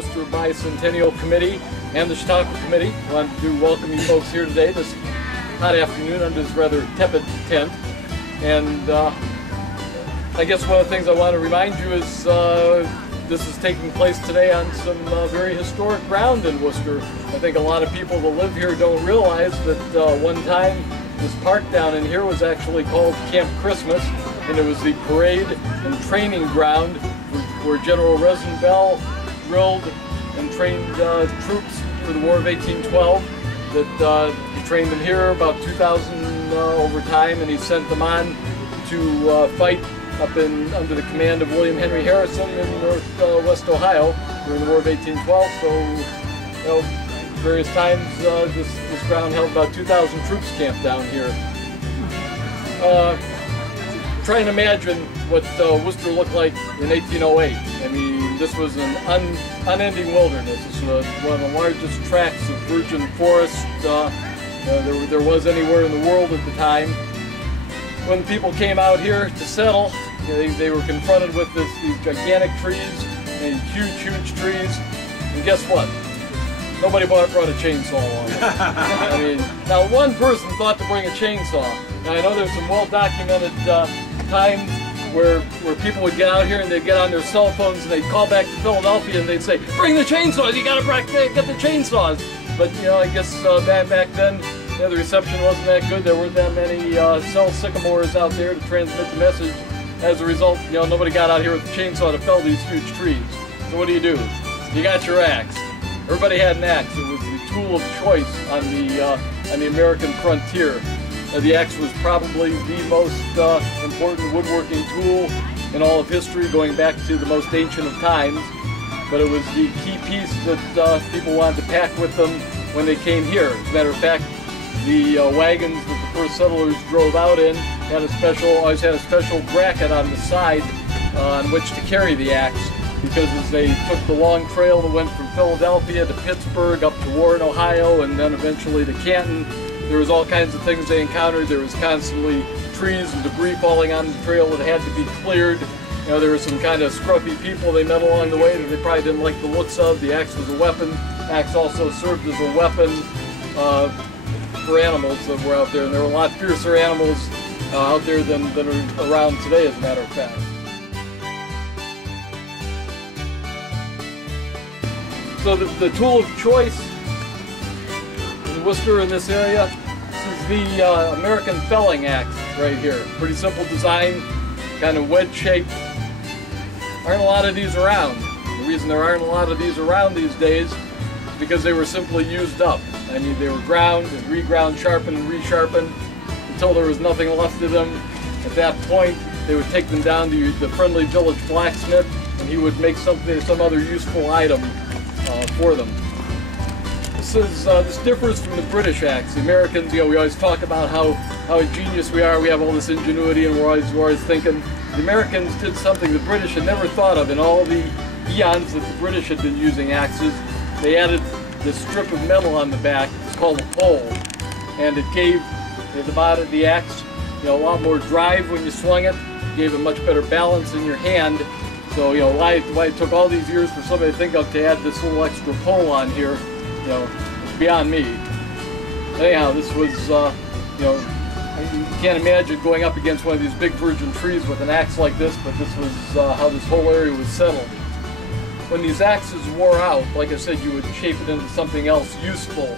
Wooster Bicentennial Committee and the Chautauqua Committee. I wanted to welcome you folks here today, this hot afternoon under this rather tepid tent. And I guess one of the things I want to remind you is this is taking place today on some very historic ground in Wooster. I think a lot of people that live here don't realize that one time this park down in here was actually called Camp Christmas, and it was the parade and training ground where General Rosenbell drilled and trained troops for the War of 1812. That he trained them here, about 2,000 over time, and he sent them on to fight up under the command of William Henry Harrison in northwest Ohio during the War of 1812. So, you know, various times this ground held about 2,000 troops camped down here. Try and imagine what Wooster looked like in 1808. I mean, this was an unending wilderness. This was one of the largest tracts of virgin forest there was anywhere in the world at the time. When people came out here to settle, they were confronted with these gigantic trees, and huge trees, and guess what? Nobody brought a chainsaw along with them. I mean, now one person thought to bring a chainsaw. Now I know there's some well-documented times where people would get out here and they'd get on their cell phones and they'd call back to Philadelphia and they'd say, "Bring the chainsaws! You gotta get the chainsaws!" But you know, I guess back then, the reception wasn't that good. There weren't that many cell sycamores out there to transmit the message. As a result, you know, nobody got out here with a chainsaw to fell these huge trees. So what do? You got your axe. Everybody had an axe. It was the tool of choice on the American frontier. The axe was probably the most important woodworking tool in all of history, going back to the most ancient of times. But it was the key piece that people wanted to pack with them when they came here. As a matter of fact, the wagons that the first settlers drove out in always had a special bracket on the side on which to carry the axe, because as they took the long trail that went from Philadelphia to Pittsburgh up to Warren, Ohio, and then eventually to Canton, there was all kinds of things they encountered. There was constantly trees and debris falling on the trail that had to be cleared. You know, there were some kind of scruffy people they met along the way that they probably didn't like the looks of. The axe was a weapon. The axe also served as a weapon for animals that were out there, and there were a lot fiercer animals out there than are around today, as a matter of fact. So the tool of choice in Wooster, in this area, this is the American felling axe right here. Pretty simple design, kind of wedge shaped. Aren't a lot of these around. The reason there aren't a lot of these around these days is because they were simply used up. I mean, they were ground and reground, sharpened and resharpened until there was nothing left of them. At that point, they would take them down to the friendly village blacksmith, and he would make some other useful item for them. This differs from the British axe. The Americans, you know, we always talk about how ingenious we are. We have all this ingenuity, and we're always thinking. The Americans did something the British had never thought of in all the eons that the British had been using axes. They added this strip of metal on the back. It's called a pole, and it gave the body of the axe, you know, a lot more drive when you swung it. It gave it much better balance in your hand. So, you know, why it took all these years for somebody to think of to add this little extra pole on here, you know, it's beyond me. Anyhow, this was, you know, you can't imagine going up against one of these big virgin trees with an axe like this, but this was how this whole area was settled. When these axes wore out, like I said, you would shape it into something else useful.